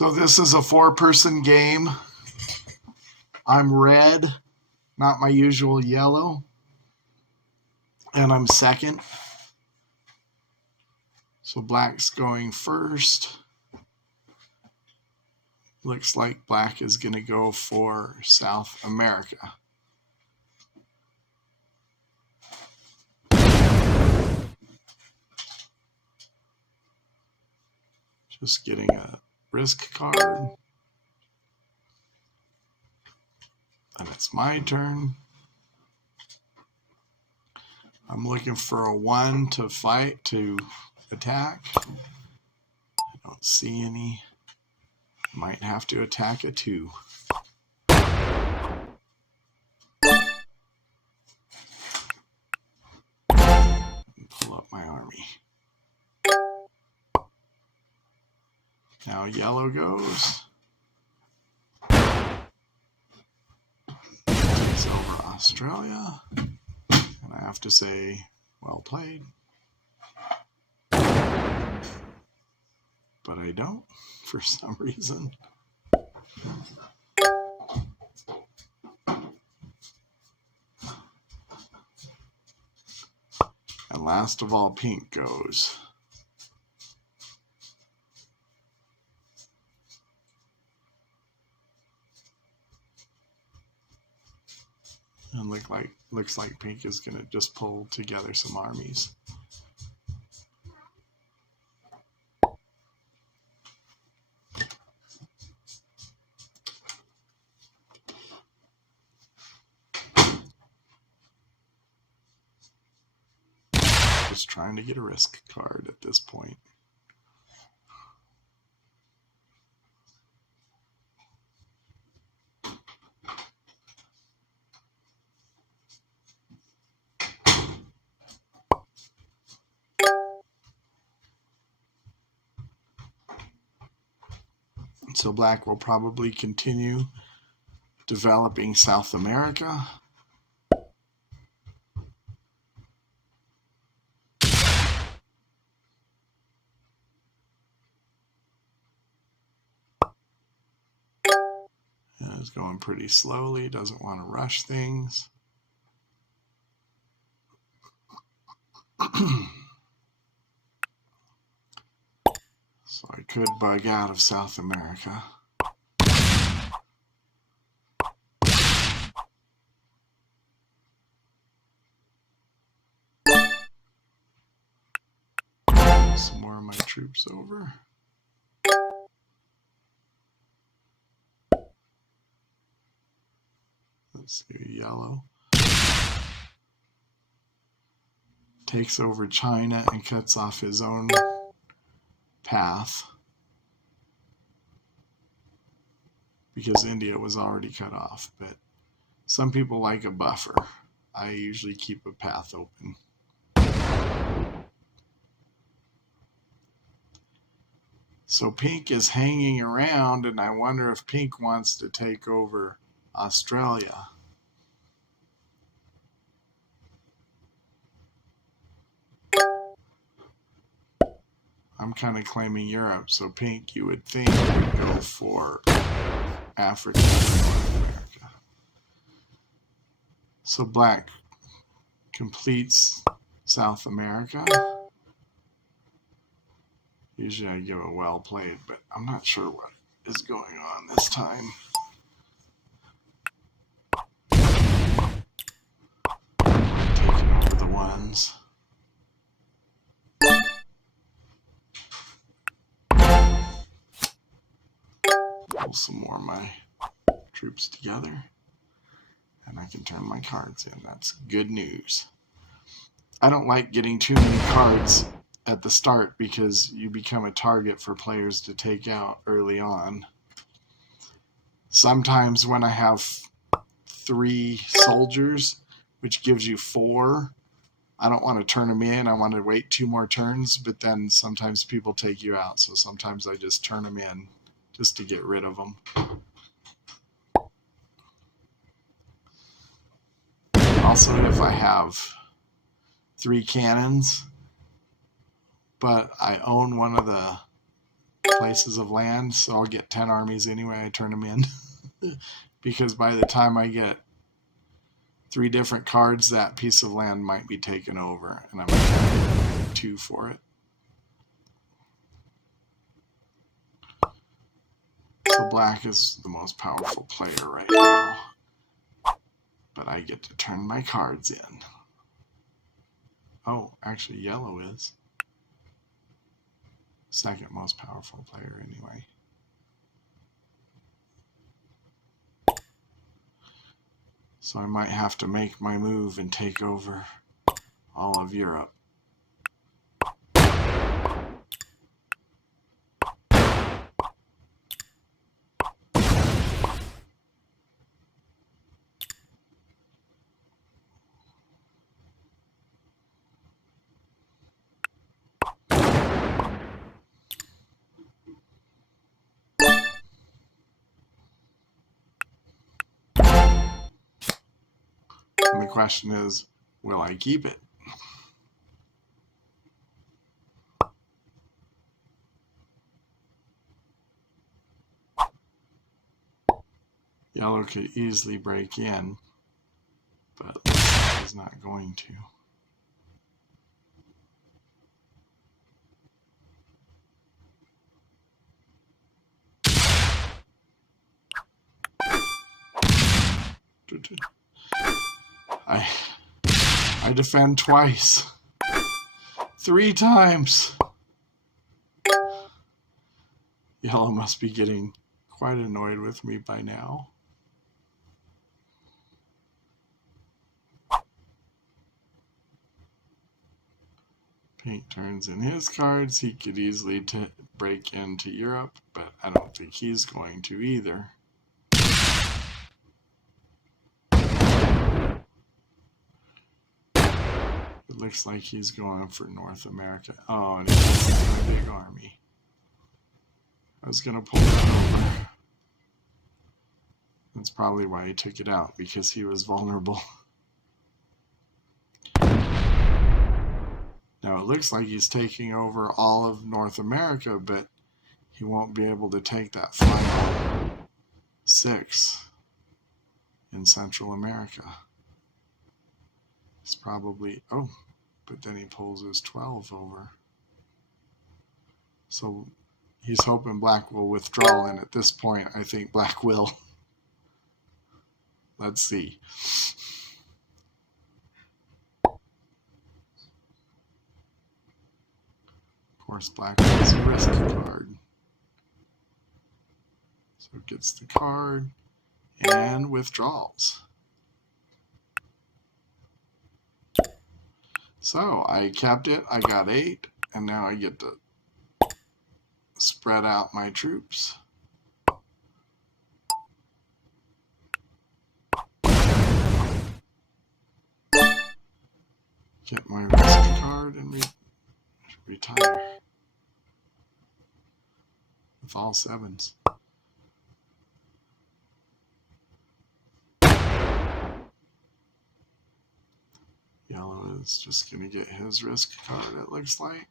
So this is a 4-person game. I'm red, not my usual yellow, and I'm second. So black's going first. Looks like black is going to go for South America. Just getting a risk card. And it's my turn. I'm looking for a 1 to fight, to attack. I don't see any. Might have to attack a 2. Pull up my army. Now yellow goes. Takes over Australia. And I have to say, well played. But I don't, for some reason. And last of all, pink goes. And looks like pink is going to just pull together some armies. Just trying to get a risk card at this point. So black will probably continue developing South America. And it's going pretty slowly, doesn't want to rush things. So I could bug out of South America. Some more of my troops over. Let's see, yellow. Takes over China and cuts off his own path because India was already cut off, but some people like a buffer. I usually keep a path open. So pink is hanging around, and I wonder if pink wants to take over Australia. I'm kind of claiming Europe, so pink, you would think, would go for Africa and North America. So black completes South America. Usually I give a well played, but I'm not sure what is going on this time. Taking over the 1s. Pull some more of my troops together, and I can turn my cards in. That's good news. I don't like getting too many cards at the start because you become a target for players to take out early on. Sometimes when I have 3 soldiers, which gives you 4, I don't want to turn them in. I want to wait 2 more turns, but then sometimes people take you out, so sometimes I just turn them in just to get rid of them. Also, if I have 3 cannons, but I own one of the places of land, so I'll get 10 armies anyway. I turn them in. Because by the time I get 3 different cards, that piece of land might be taken over, and I'm going to get 2 for it. So black is the most powerful player right now, but I get to turn my cards in. Oh, actually yellow is second most powerful player anyway. So I might have to make my move and take over all of Europe. And the question is, will I keep it? Yellow could easily break in, but is not going to. I defend twice. 3 times. Yellow must be getting quite annoyed with me by now. Pink turns in his cards. He could easily break into Europe, but I don't think he's going to either. It looks like he's going for North America. Oh, and he's got a big army. I was going to pull that over. That's probably why he took it out, because he was vulnerable. Now it looks like he's taking over all of North America, but he won't be able to take that final 6 in Central America. It's probably, oh, but then he pulls his 12 over. So he's hoping black will withdraw, and at this point I think black will. Let's see. Of course black has a risk card. So it gets the card and withdraws. So I kept it, I got 8, and now I get to spread out my troops. Get my risk card and retire with all 7s. Yellow is just going to get his risk card, it looks like.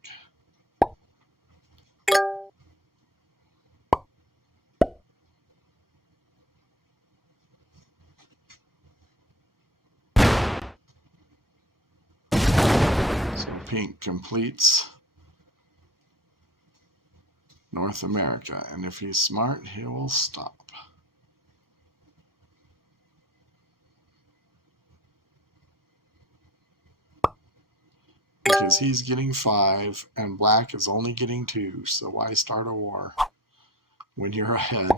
So pink completes North America, and if he's smart, he will stop. Because he's getting 5 and black is only getting 2, so why start a war when you're ahead?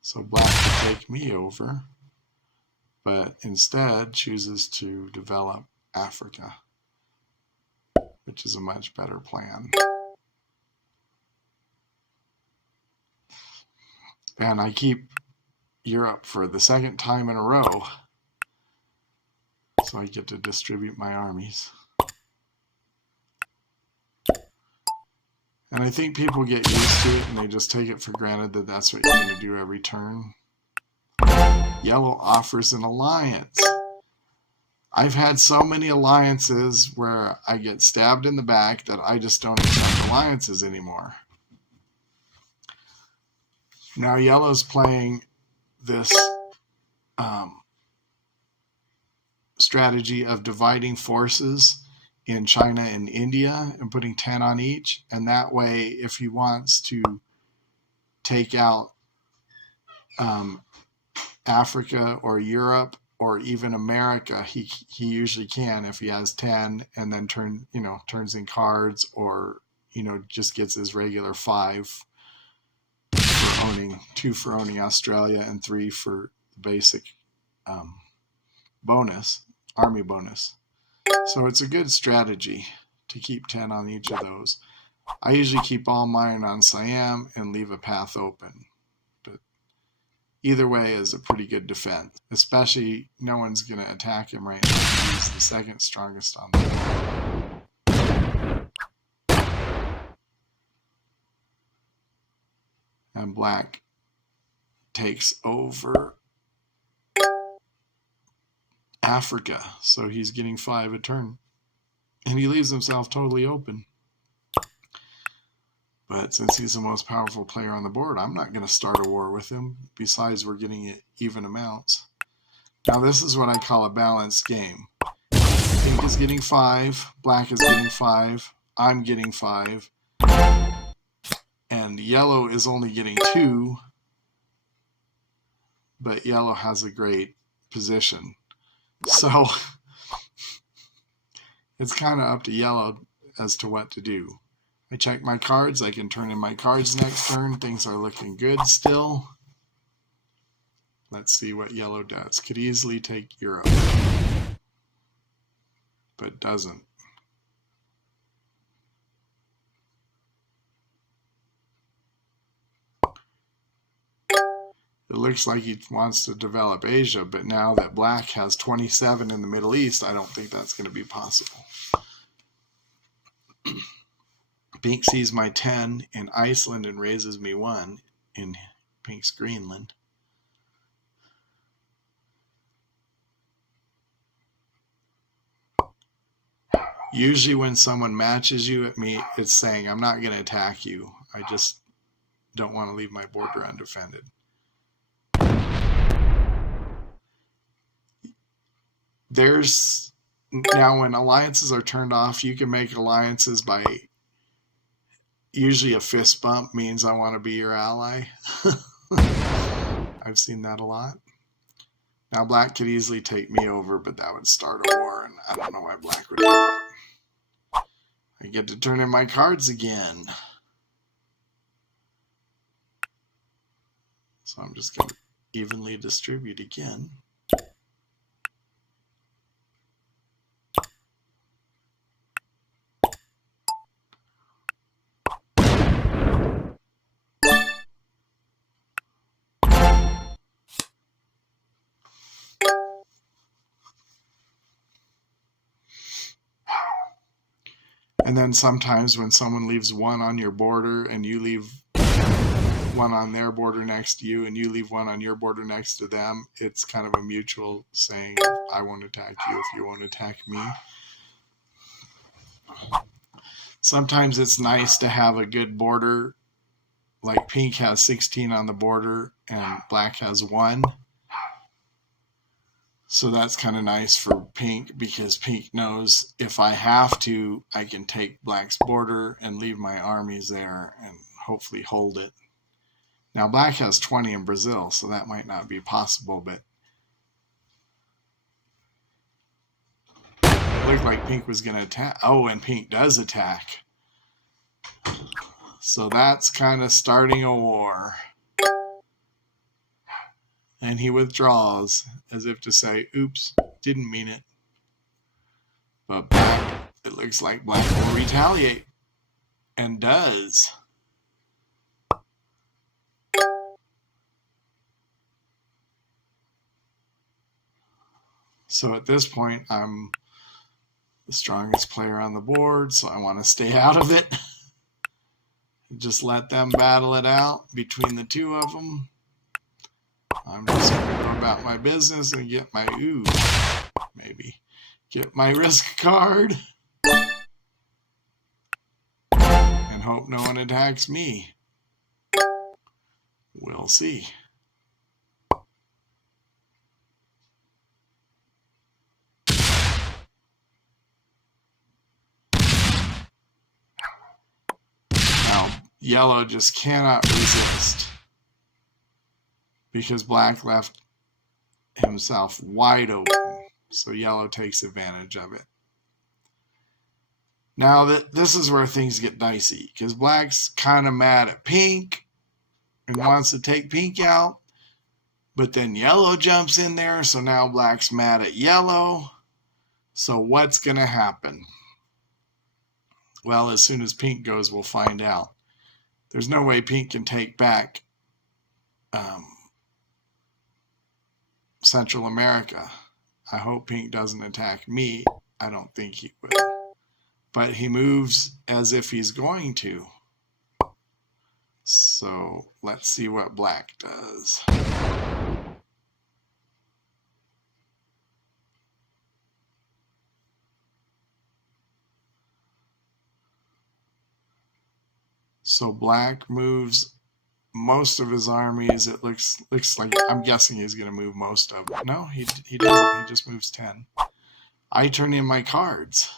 So black will take me over, but instead chooses to develop Africa, which is a much better plan. And I keep Europe for the 2nd time in a row, so I get to distribute my armies. And I think people get used to it and they just take it for granted that that's what you're going to do every turn. Yellow offers an alliance. I've had so many alliances where I get stabbed in the back that I just don't accept alliances anymore. Now yellow's playing this strategy of dividing forces in China and India and putting 10 on each. And that way, if he wants to take out Africa or Europe or even America, he usually can if he has 10 and then turns in cards, or just gets his regular 5 for owning, 2 for owning Australia and 3 for basic bonus, army bonus. So it's a good strategy to keep 10 on each of those. I usually keep all mine on Siam and leave a path open. But either way is a pretty good defense, especially no one's going to attack him right now. He's the second strongest on the board. And black takes over Africa, so he's getting 5 a turn. And he leaves himself totally open. But since he's the most powerful player on the board, I'm not going to start a war with him. Besides, we're getting even amounts. Now this is what I call a balanced game. Pink is getting 5, black is getting 5, I'm getting 5, and yellow is only getting 2, but yellow has a great position. So it's kind of up to yellow as to what to do. I check my cards. I can turn in my cards next turn. Things are looking good still. Let's see what yellow does. Could easily take Europe, but doesn't. It looks like he wants to develop Asia, but now that black has 27 in the Middle East, I don't think that's going to be possible. Pink sees my 10 in Iceland and raises me 1 in Pink's Greenland. Usually when someone matches you at me, it's saying, I'm not going to attack you. I just don't want to leave my border undefended. There's now, when alliances are turned off, you can make alliances by usually a fist bump means I want to be your ally. I've seen that a lot. Now black could easily take me over, but that would start a war, and I don't know why black would do that. I get to turn in my cards again. So I'm just going to evenly distribute again. And then sometimes when someone leaves 1 on your border and you leave 1 on their border next to you and you leave 1 on your border next to them, it's kind of a mutual saying, I won't attack you if you won't attack me. Sometimes it's nice to have a good border, like pink has 16 on the border and black has 1. So that's kind of nice for pink, because pink knows if I have to, I can take black's border and leave my armies there and hopefully hold it. Now black has 20 in Brazil, so that might not be possible, but it looked like pink was going to attack. Oh, and pink does attack. So that's kind of starting a war. And he withdraws as if to say, oops, didn't mean it. But black, it looks like black will retaliate, and does. So at this point, I'm the strongest player on the board, so I want to stay out of it. Just let them battle it out between the two of them. I'm just going to go about my business and get my ooh, maybe. Get my risk card. And hope no one attacks me. We'll see. Now, yellow just cannot resist because black left himself wide open. So yellow takes advantage of it. Now, this is where things get dicey because black's kind of mad at pink and wants to take pink out. But then yellow jumps in there, so now black's mad at yellow. So what's going to happen? Well, as soon as pink goes, we'll find out. There's no way pink can take back Central America. I hope pink doesn't attack me. I don't think he will. But he moves as if he's going to. So let's see what black does. So black moves most of his armies. It looks like, I'm guessing he's going to move most of it. No, he doesn't. He just moves 10. I turn in my cards.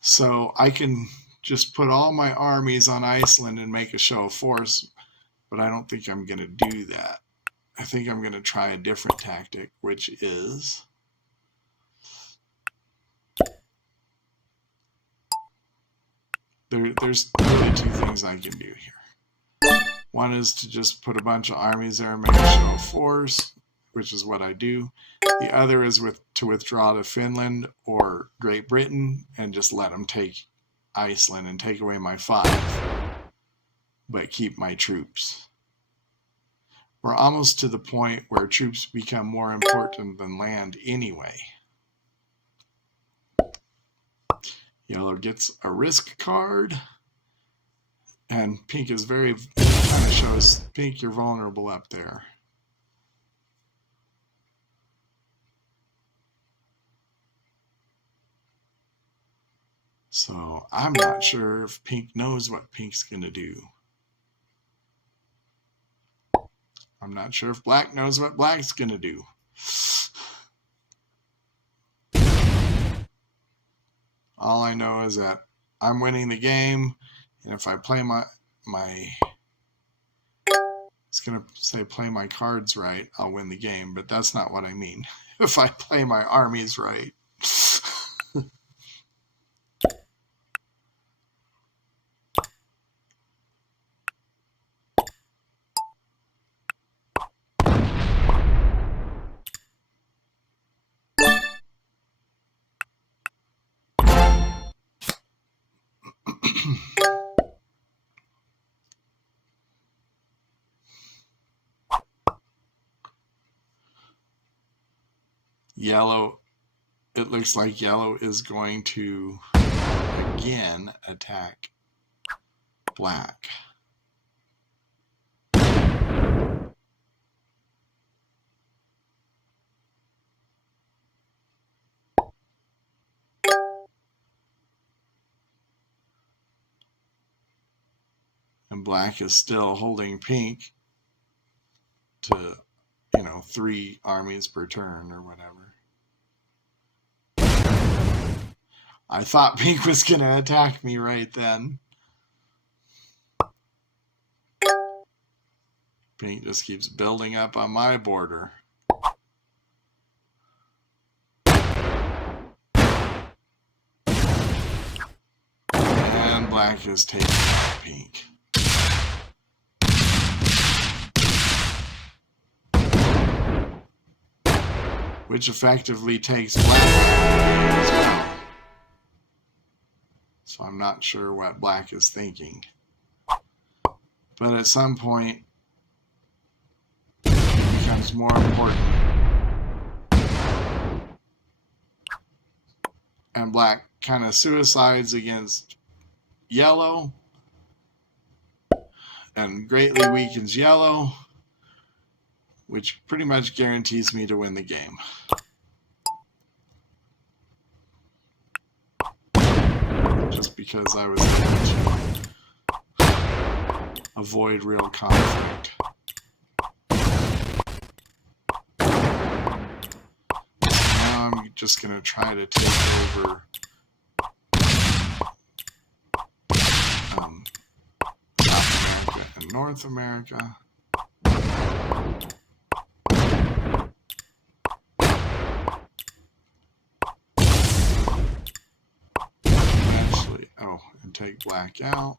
So I can just put all my armies on Iceland and make a show of force, but I don't think I'm going to do that. I think I'm going to try a different tactic, which is there's really two things I can do here. One is to just put a bunch of armies there and make a show of force, which is what I do. The other is to withdraw to Finland or Great Britain and just let them take Iceland and take away my 5, but keep my troops. We're almost to the point where troops become more important than land anyway. Yellow gets a risk card, and pink is kind of shows pink you're vulnerable up there. So I'm not sure if pink knows what pink's going to do. I'm not sure if black knows what black's going to do. All I know is that I'm winning the game, and if I play it's going to say play my cards right, I'll win the game, but that's not what I mean. If I play my armies right. Yellow, it looks like yellow is going to again attack black. And black is still holding pink to, 3 armies per turn or whatever. I thought pink was going to attack me right then. Pink just keeps building up on my border. And black is taking out pink. Which effectively takes black as well. So I'm not sure what black is thinking. But at some point, it becomes more important. And black kind of suicides against yellow and greatly weakens yellow, which pretty much guarantees me to win the game. just because I was able to avoid real conflict. Now I'm just going to try to take over South America and North America. And take black out.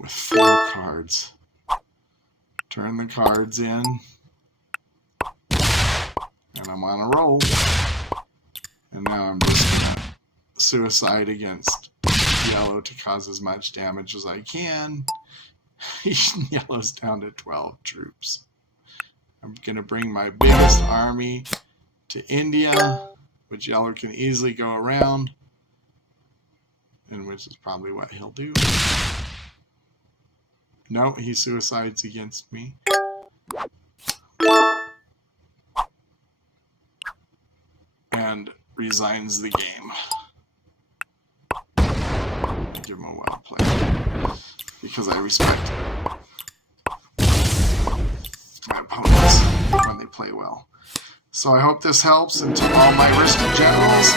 With 4 cards. Turn the cards in. And I'm on a roll. And now I'm just going to suicide against yellow to cause as much damage as I can. Yellow's down to 12 troops. I'm going to bring my biggest army to India, which yellow can easily go around, and which is probably what he'll do. No, he suicides against me. And resigns the game. Give him a well play, because I respect my opponents when they play well. So I hope this helps, and to all my Arista generals,